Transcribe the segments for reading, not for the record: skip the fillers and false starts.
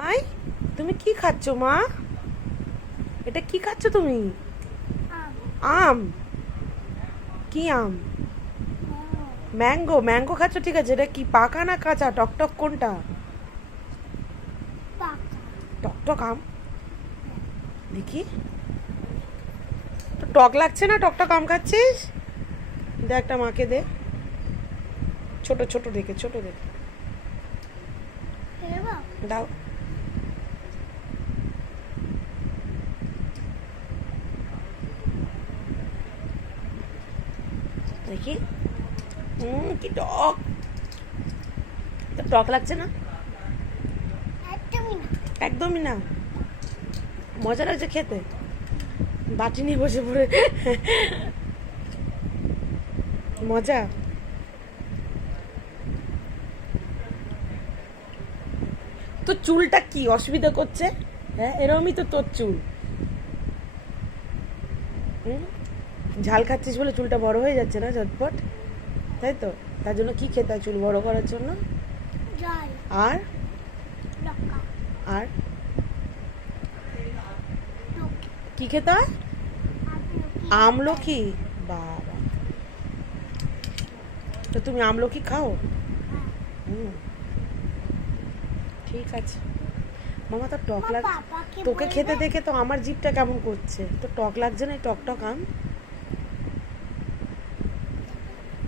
মাই, তুমি কি খাচ্ছ মা? এটা কি খাচ্ছ তুমি? আম? কি আম? ম্যাঙ্গো? ম্যাঙ্গো খাচ্ছ, ঠিক আছে। এটা কি পাকা না কাঁচা? টকটক কোনটা? টকটক আম দেখি। তো টক লাগছে না? টকটক আম খাচ্ছিস? দে একটা, মাকে দে। ছোট ছোট দেখে, ছোট দেখে দাও। দেখি। কি টক! তো টক লাগছে না? একদমই না। মজা লাগছে খেতে। বাটি নিয়ে বসে পড়ে মজা। তো চুলটা কি অসুবিধা করছে? হ্যাঁ, এরকমই তো তোর চুল। ঝাল খাচ্ছিস বলে চুলটা বড় হয়ে যাচ্ছে না ঝটপট, তাই তো? তার জন্য কি খেতে হয় চুল বড় করার জন্য? আর আর কি খেতে হয়? আমলকি? বাবা, তো তুমি আমলকি খাও? হুম, ঠিক আছে। মামা, তো টক লাগছে। তোকে খেতে দেখে তো আমার জিভটা কেমন করছে। তো টক লাগছে না? টক টক আম,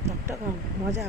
টক টক আম মজা।